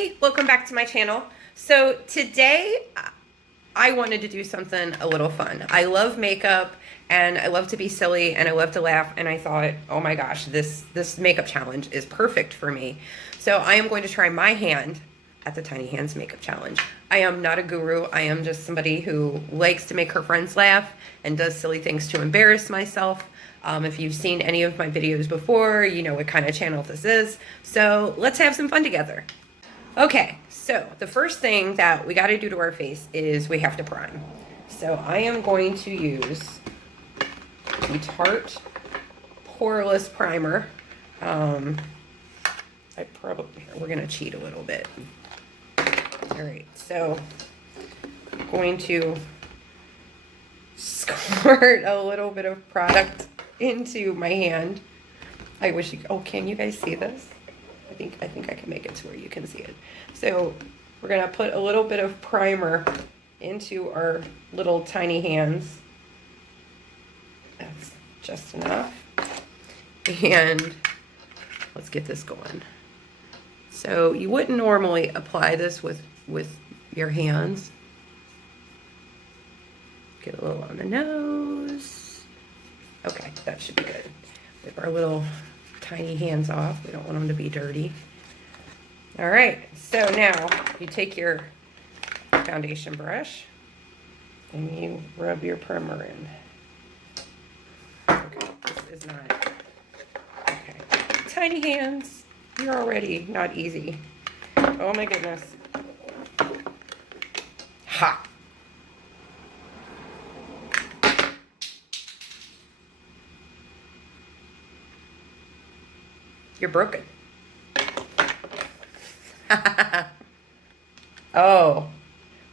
Hey, welcome back to my channel. So today I wanted to do something a little fun. I love makeup and I love to be silly and I love to laugh, and I thought, oh my gosh, this makeup challenge is perfect for me. So I am going to try my hand at the Tiny Hands Makeup Challenge. I am not a guru. I am just somebody who likes to make her friends laugh and does silly things to embarrass myself. If you've seen any of my videos before, you know what kind of channel this is. So let's have some fun together. Okay, so the first thing that we got to do to our face is we have to prime. So I am going to use the Tarte Poreless Primer. We're going to cheat a little bit. All right, so I'm going to squirt a little bit of product into my hand. I wish you, oh, can you guys see this? I think I can make it to where you can see it. So we're gonna put a little bit of primer into our little tiny hands. That's just enough. And let's get this going. So you wouldn't normally apply this with your hands. Get a little on the nose. Okay, that should be good. Wipe our little tiny hands off. We don't want them to be dirty. All right, so now you take your foundation brush and you rub your primer in. Okay, this is not, okay. Tiny hands, you're already not easy. Oh my goodness. Ha! You're broken.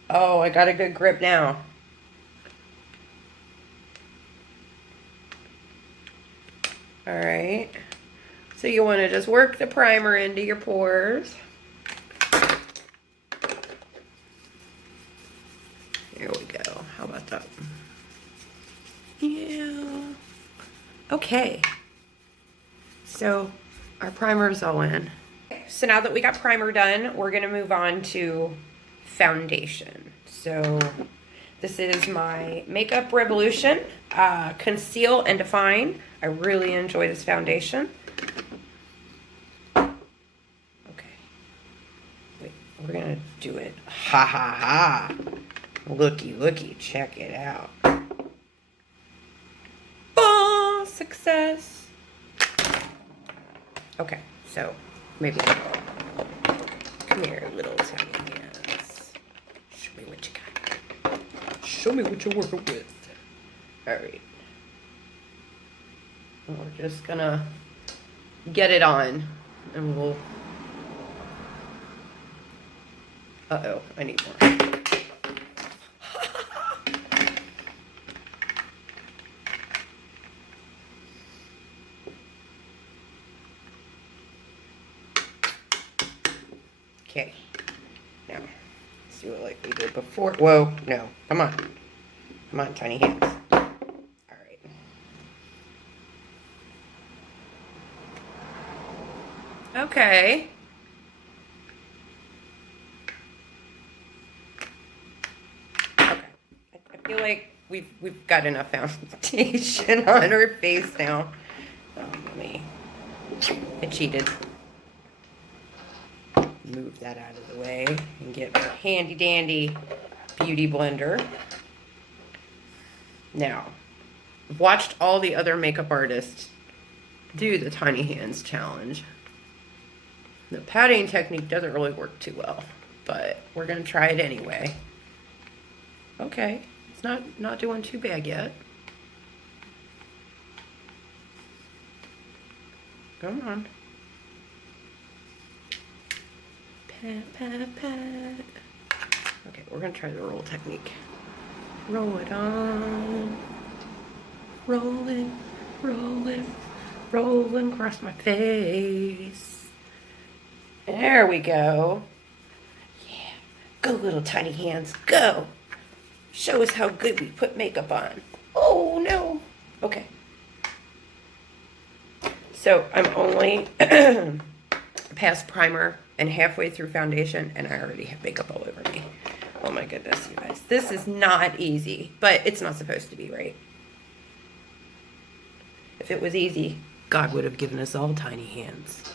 Oh, I got a good grip now. All right. So you want to just work the primer into your pores. There we go. How about that? Yeah. Okay. So our primer is all in. So now that we got primer done, we're going to move on to foundation. So this is my Makeup Revolution Conceal and Define. I really enjoy this foundation. Okay. Wait, we're going to do it. Ha ha ha. Looky, check it out. Boom! Success. Okay, so maybe come here, little tiny hands. Show me what you got. Show me what you're working with. All right. And we're just gonna get it on, and we'll. Uh-oh, I need more. Okay, now let's do it like we did before. Whoa, no, come on, tiny hands. All right. Okay. Okay. I feel like we've got enough foundation on our face now. I cheated. Move that out of the way and get our handy dandy beauty blender. Now, I've watched all the other makeup artists do the tiny hands challenge. The patting technique doesn't really work too well, but we're gonna try it anyway. Okay, it's not doing too bad yet. Come on. Pat, pat, pat. Okay, we're gonna try the roll technique. Roll it on. Rolling, rolling, rolling across my face. There we go. Yeah, go little tiny hands, go. Show us how good we put makeup on. Oh no. Okay. So I'm only past primer and halfway through foundation, and I already have makeup all over me. Oh my goodness, you guys. This is not easy, but it's not supposed to be, right? If it was easy, God would have given us all tiny hands.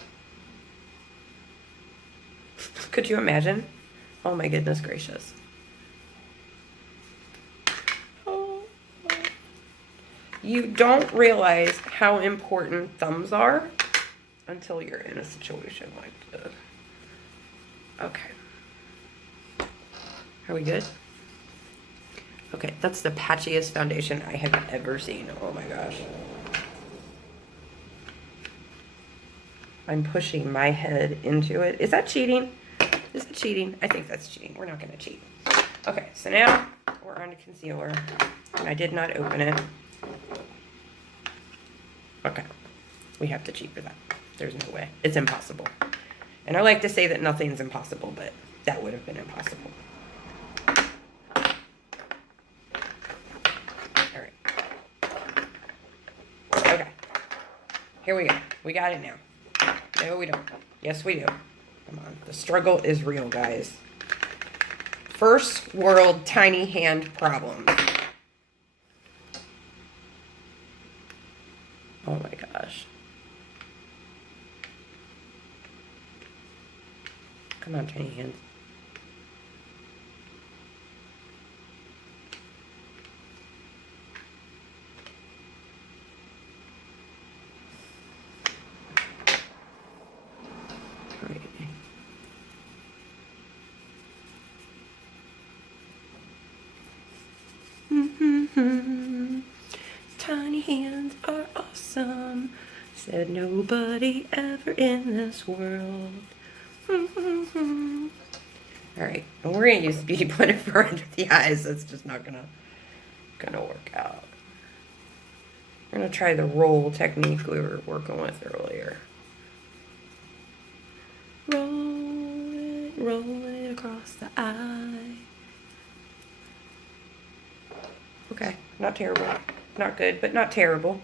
Could you imagine? Oh my goodness gracious. Oh. You don't realize how important thumbs are until you're in a situation like this. Okay. Are we good? Okay, that's the patchiest foundation I have ever seen. Oh my gosh. I'm pushing my head into it. Is that cheating? Is it cheating? I think that's cheating. We're not going to cheat. Okay, so now we're on to concealer. And I did not open it. Okay. We have to cheat for that. There's no way. It's impossible. And I like to say that nothing's impossible, but that would have been impossible. All right. Okay. Here we go. We got it now. No, we don't. Yes, we do. Come on. The struggle is real, guys. First world tiny hand problem. Oh my gosh. Come on, tiny hands. Tiny hands are awesome, said nobody ever in this world. All right, and we're gonna use the beauty blender for under the eyes. That's just not gonna work out. We're gonna try the roll technique we were working with earlier. Roll it across the eye. Okay, not terrible. Not good, but not terrible.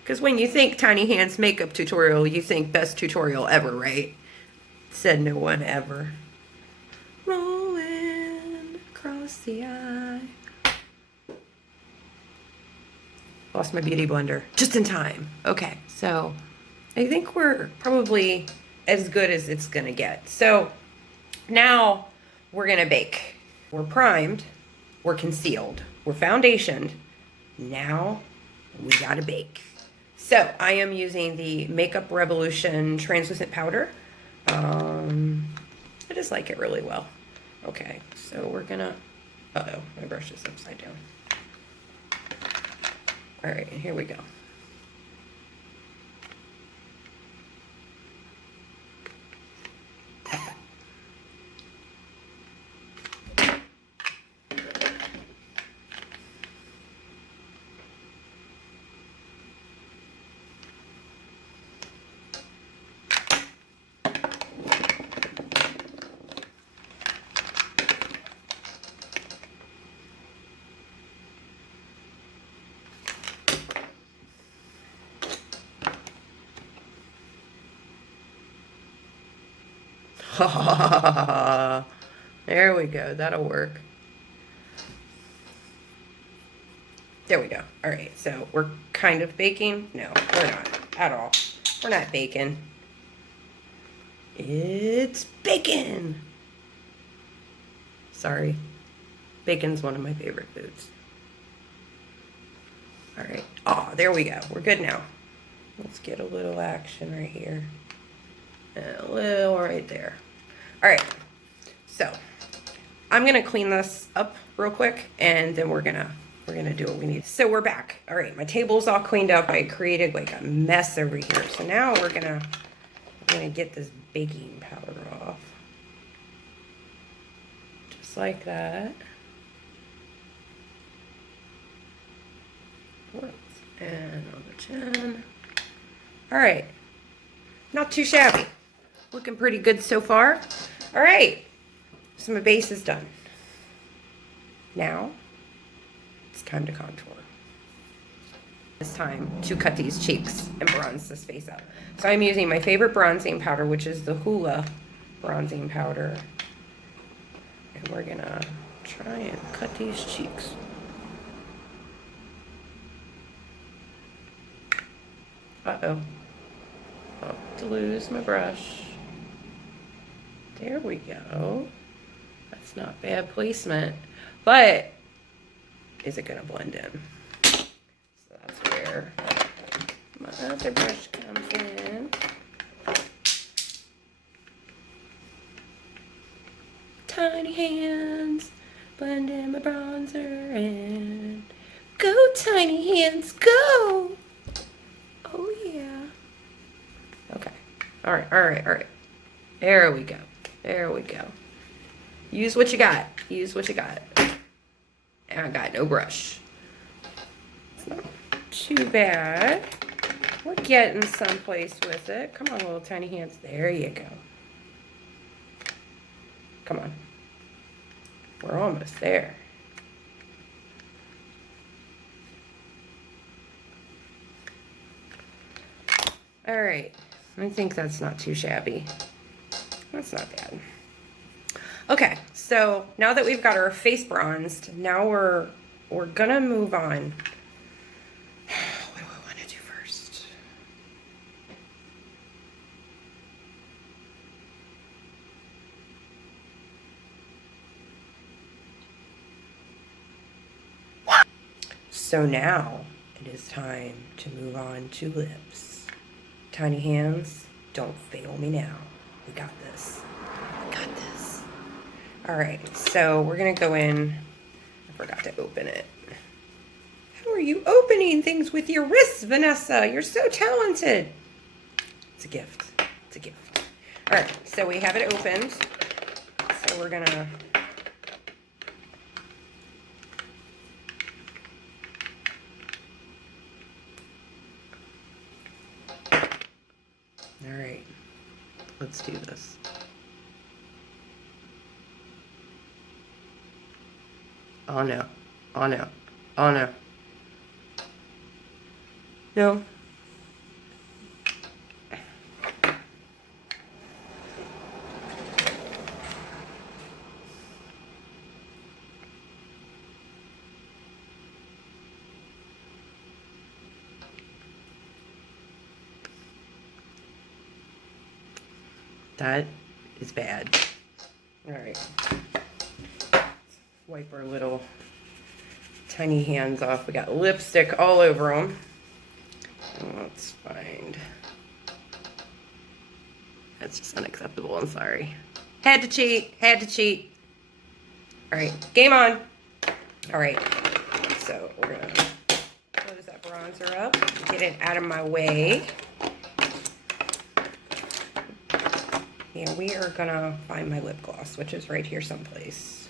Because when you think Tiny Hands makeup tutorial, you think best tutorial ever, right? Said no one ever. Rolling across the eye. Lost my beauty blender. Just in time. Okay, so I think we're probably as good as it's gonna get. So now we're gonna bake. We're primed, we're concealed, we're foundationed. Now we gotta bake. So I am using the Makeup Revolution translucent powder. I just like it really well. Okay, so we're gonna, uh-oh, my brush is upside down. All right, here we go. There we go. That'll work. There we go. All right. So we're kind of baking. No, we're not at all. We're not baking. It's bacon. Sorry. Bacon's one of my favorite foods. All right. Oh, there we go. We're good now. Let's get a little action right here. And a little right there. All right. So I'm going to clean this up real quick, and then we're going to do what we need. So we're back. All right. My table's all cleaned up. I created like a mess over here. So now we're going to get this baking powder off. Just like that. And on the chin. All right. Not too shabby. Looking pretty good so far. All right. So my base is done. Now, it's time to contour. It's time to cut these cheeks and bronze this face up. So I'm using my favorite bronzing powder, which is the Hoola bronzing powder. And we're gonna try and cut these cheeks. Uh-oh. Oh, to lose my brush. There we go. That's not bad placement. But is it gonna blend in? So that's where my other brush comes in. Tiny hands, blend in my bronzer and go tiny hands, go! Oh yeah. Okay. All right. There we go. There we go. Use what you got. Use what you got. And I got no brush. It's not too bad. We're getting someplace with it. Come on, little tiny hands. There you go. Come on. We're almost there. All right. I think that's not too shabby. That's not bad. Okay, so now that we've got our face bronzed, now we're gonna move on. What do I want to do first? So now it is time to move on to lips. Tiny hands, don't fail me now. We got this. We got this. All right, so we're gonna go in. I forgot to open it. How are you opening things with your wrists, Vanessa? You're so talented. It's a gift. It's a gift. All right, so we have it opened. So we're gonna all right, let's do this. Oh no, oh no, oh no. No. That is bad. All right. Wipe our little tiny hands off. We got lipstick all over them. Let's find. That's just unacceptable. I'm sorry. Had to cheat. Had to cheat. All right. Game on. All right. So we're going to close that bronzer up. Get it out of my way. And we are going to find my lip gloss, which is right here someplace.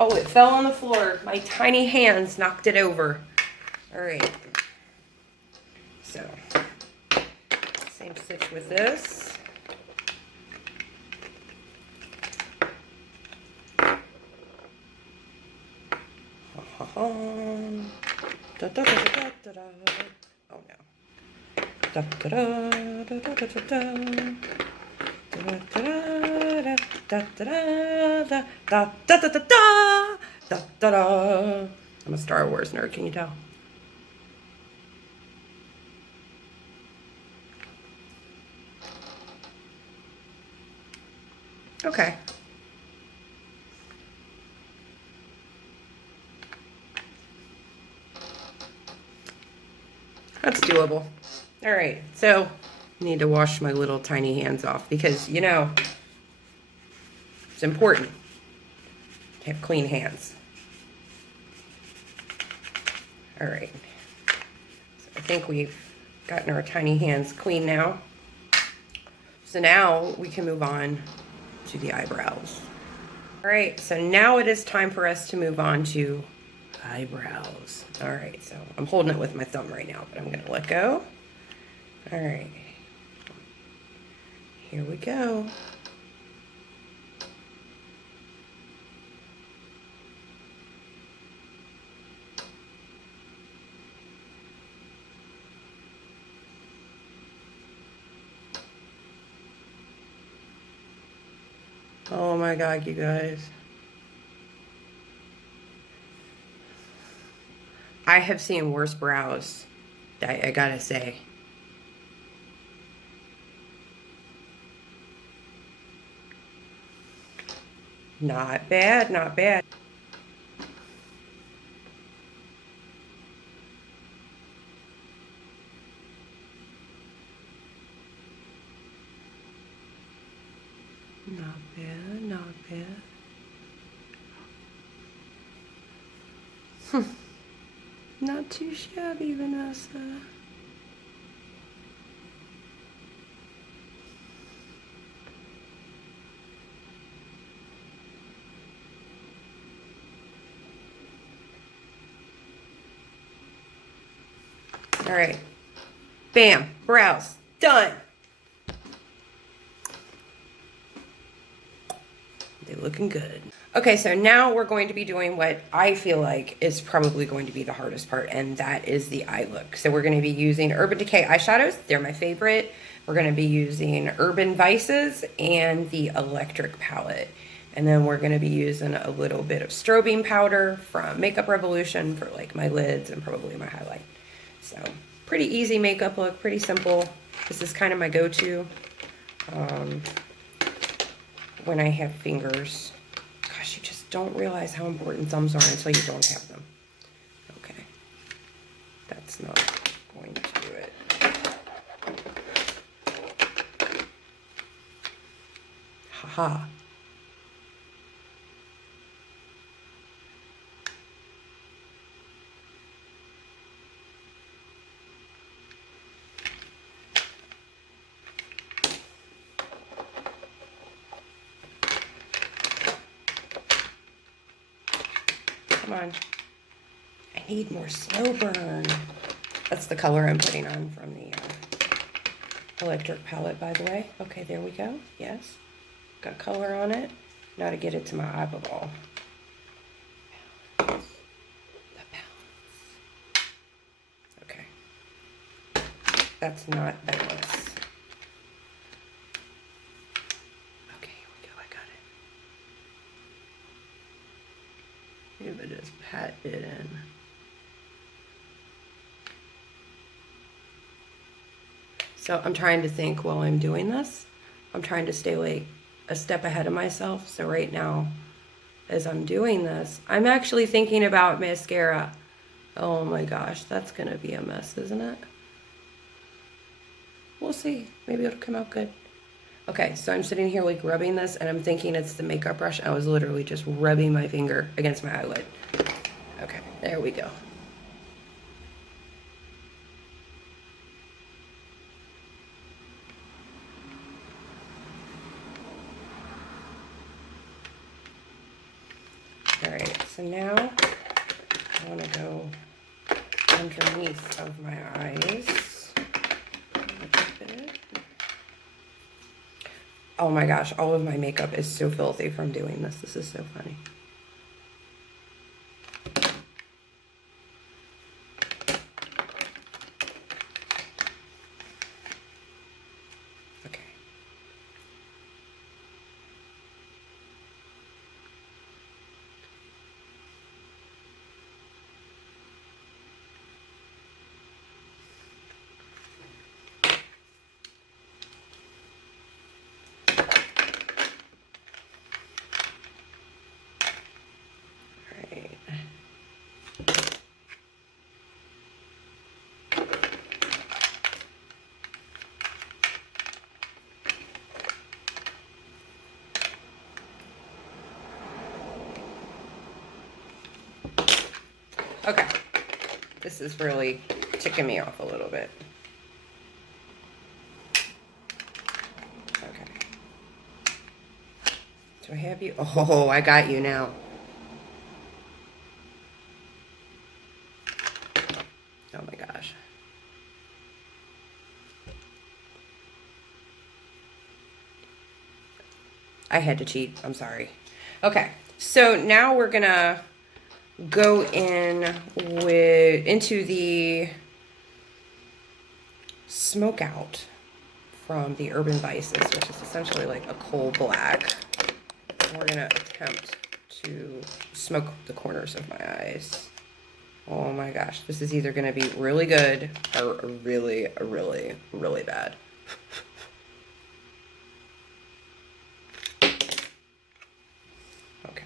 Oh, it fell on the floor. My tiny hands knocked it over. All right. So, same stitch with this. Oh no. Da da da da da da da da. Da da da da da da da da da da. I'm a Star Wars nerd, can you tell? Okay. That's doable. All right, so I need to wash my little tiny hands off because, you know, it's important to have clean hands. All right, so I think we've gotten our tiny hands clean now. So now we can move on to the eyebrows. All right, so now it is time for us to move on to eyebrows. All right, so I'm holding it with my thumb right now, but I'm gonna let go. All right, here we go. Oh my God, you guys. I have seen worse brows, I gotta say. Not bad, not bad. Not bad, not bad. Not too shabby, Vanessa. All right. Bam. Brows. Done. They're looking good. Okay, so now we're going to be doing what I feel like is probably going to be the hardest part, and that is the eye look. So we're going to be using Urban Decay eyeshadows. They're my favorite. We're going to be using Urban Vices and the Electric palette. And then we're going to be using a little bit of strobing powder from Makeup Revolution for like my lids and probably my highlight. So pretty easy makeup look, pretty simple. This is kind of my go-to when I have fingers. Gosh, you just don't realize how important thumbs are until you don't have them. Okay, that's not going to do it. Haha. Come on. I need more slow burn. That's the color I'm putting on from the Electric palette, by the way. Okay, there we go. Yes. Got color on it. Now to get it to my eyeball. The balance. Okay. That's not balance. Okay, here we go. I got it. Maybe just pat it in. So I'm trying to think while I'm doing this. I'm trying to stay like a step ahead of myself. So right now, as I'm doing this, I'm actually thinking about mascara. Oh my gosh, that's gonna be a mess, isn't it? We'll see. Maybe it'll come out good. Okay, so I'm sitting here like rubbing this and I'm thinking it's the makeup brush. I was literally just rubbing my finger against my eyelid. Okay, there we go. All right, so now I want to go underneath of my eyes. Oh my gosh, all of my makeup is so filthy from doing this. This is so funny. Okay. Okay, this is really ticking me off a little bit. Okay. Do I have you? Oh, I got you now. Oh my gosh. I had to cheat. I'm sorry. Okay, so now we're gonna go into the Smoke Out from the Urban Vices, which is essentially like a coal black. we're gonna attempt to smoke the corners of my eyes. Oh my gosh, this is either gonna be really good or really, really, really bad. Okay.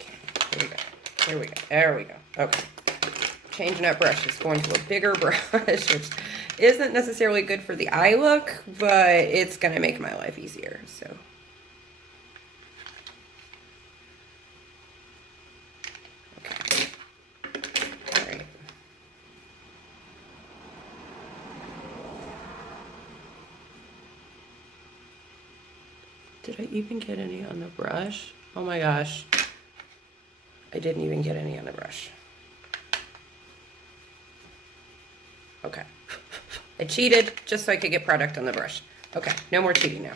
Okay, here we go. Here we go. There we go. Okay. Changing up brushes, going to a bigger brush, which isn't necessarily good for the eye look, but it's gonna make my life easier, so. Okay. All right. Did I even get any on the brush? Oh my gosh. I didn't even get any on the brush. Okay. I cheated just so I could get product on the brush. Okay, no more cheating now.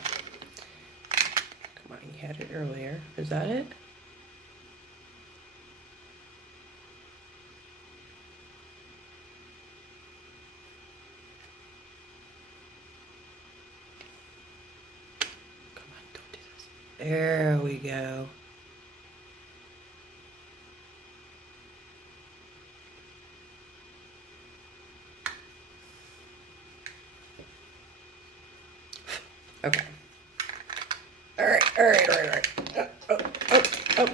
Come on, you had it earlier. Is that it? Come on, don't do this. There we go. Okay. All right. Oh.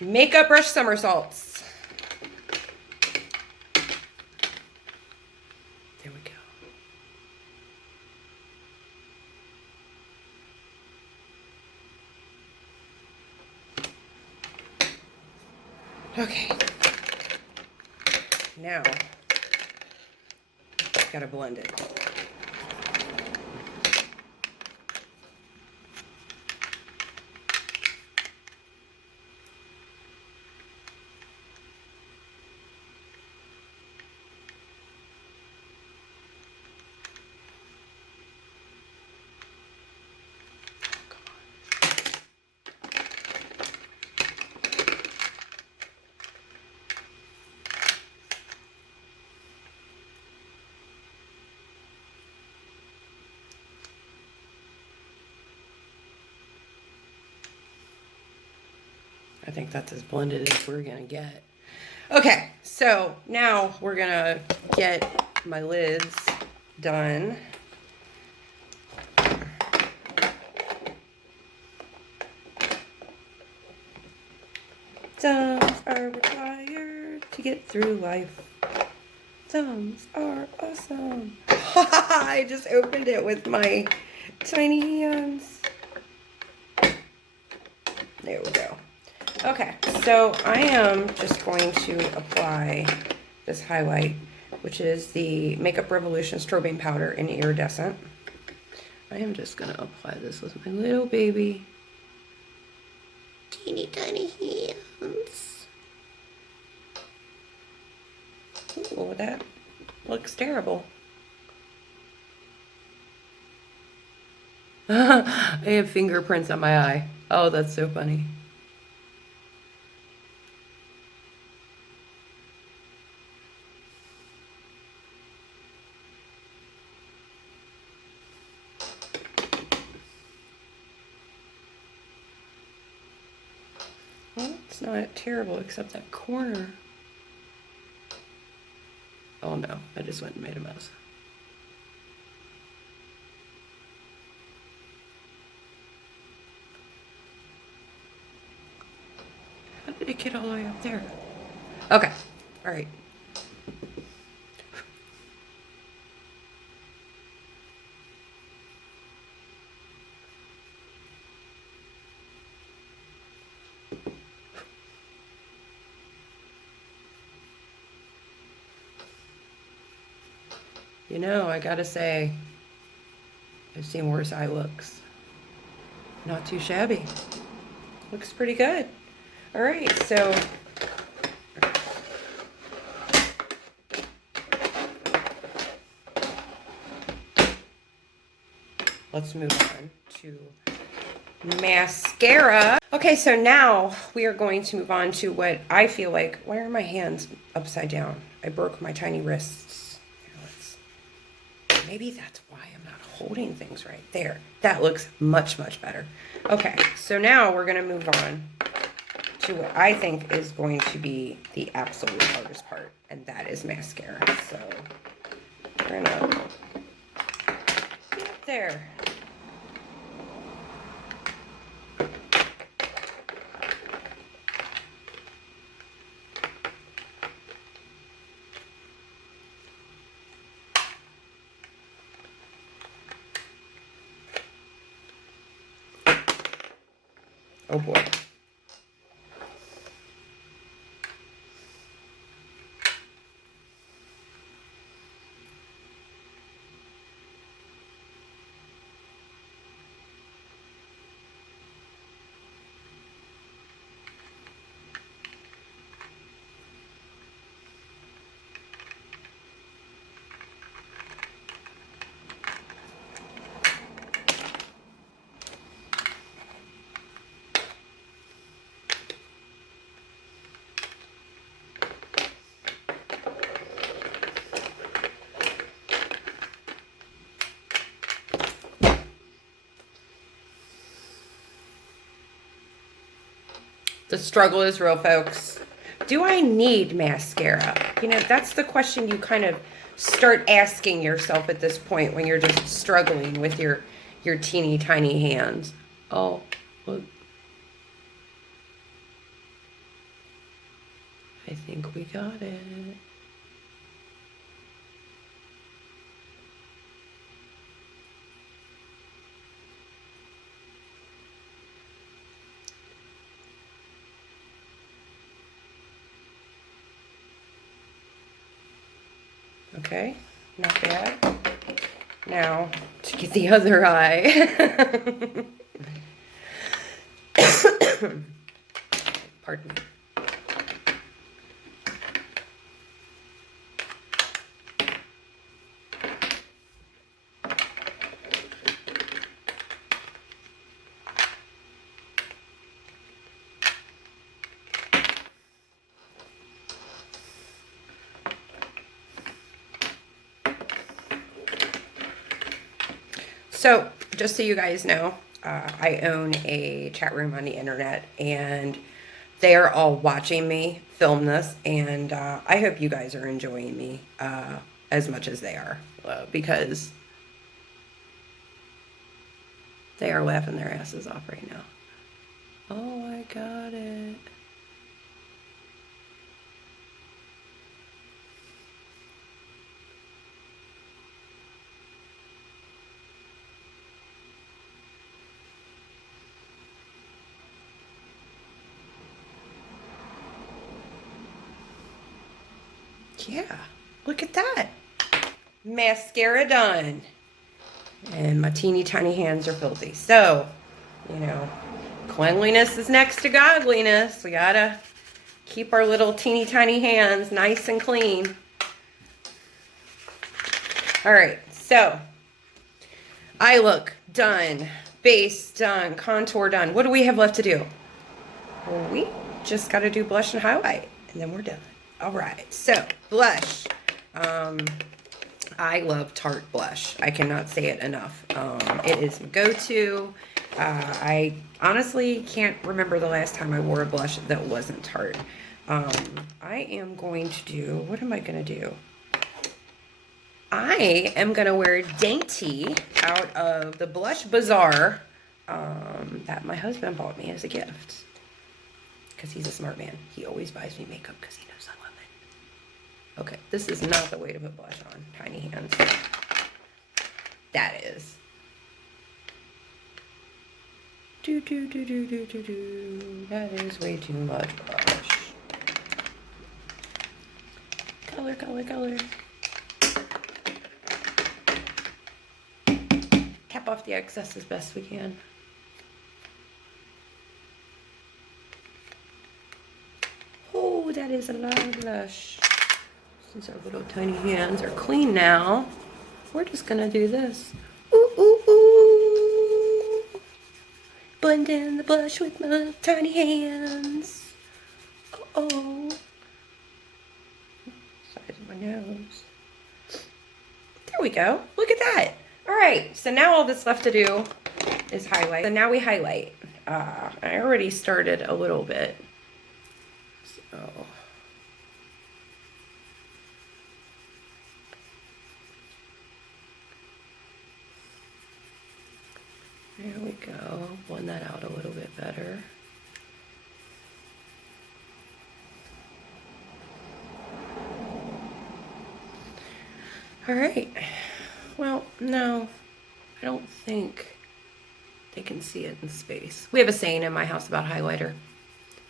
Makeup brush somersaults. There we go. Okay. Now, gotta blend it. I think that's as blended as we're gonna get. Okay, so now we're gonna get my lids done. Thumbs are required to get through life. Thumbs are awesome. I just opened it with my tiny hands. There we go. Okay, so I am just going to apply this highlight, which is the Makeup Revolution Strobing Powder in Iridescent. I am just going to apply this with my little baby teeny tiny hands. Ooh, that looks terrible. I have fingerprints on my eye. Oh, that's so funny. Well, it's not terrible except that corner. Oh no, I just went and made a mess. How did it get all the way up there? Okay, all right. You know, I gotta say, I've seen worse eye looks. Not too shabby. Looks pretty good. All right, so let's move on to mascara. Okay, so now we are going to move on to what I feel like, why are my hands upside down? I broke my tiny wrists. Here, let's maybe that's why I'm not holding things right. There. That looks much, much better. Okay, so now we're going to move on to what I think is going to be the absolute hardest part, and that is mascara. So we're going to get up there. Oh boy. The struggle is real, folks. Do I need mascara? You know, that's the question you kind of start asking yourself at this point when you're just struggling with your teeny tiny hands. Oh, look. I think we got it. Okay, not bad. Now, to get the other eye. Pardon me. So, just so you guys know, I own a chat room on the internet, and they are all watching me film this, and I hope you guys are enjoying me as much as they are, because they are laughing their asses off right now. Oh, I got it. Yeah, look at that. Mascara done. And my teeny tiny hands are filthy. So, you know, cleanliness is next to godliness. We gotta keep our little teeny tiny hands nice and clean. All right, so eye look done, base done, contour done. What do we have left to do? Well, we just got to do blush and highlight, and then we're done. All right, so blush. I love Tarte blush. I cannot say it enough. It is my go-to. I honestly can't remember the last time I wore a blush that wasn't Tarte. I am going to do, what am I going to do? I am going to wear Dainty out of the Blush Bazaar that my husband bought me as a gift. Because he's a smart man. He always buys me makeup because he knows I love it. Okay, this is not the way to put blush on tiny hands. That is. That is way too much blush. Color, color, color. Cap off the excess as best we can. Oh, that is a lot of blush. Since our little tiny hands are clean now, we're just gonna do this. Ooh, ooh, ooh. Blend in the blush with my tiny hands. Uh-oh. Size of my nose. There we go. Look at that. All right, so now all that's left to do is highlight. So now we highlight. I already started a little bit. So there we go. Blend that out a little bit better. All right. Well, no, I don't think they can see it in space. We have a saying in my house about highlighter.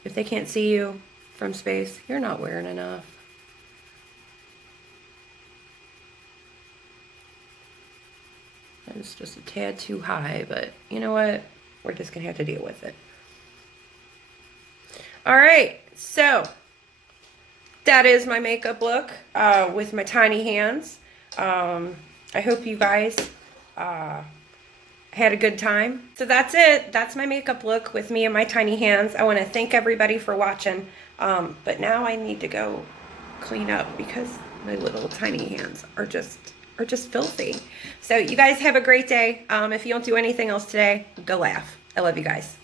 If they can't see you from space, you're not wearing enough. It's just a tad too high, but you know what? We're just gonna have to deal with it. All right, so that is my makeup look with my tiny hands. I hope you guys had a good time. So that's it. That's my makeup look with me and my tiny hands. I want to thank everybody for watching. But now I need to go clean up because my little tiny hands are just filthy. So you guys have a great day. If you don't do anything else today, go laugh. I love you guys.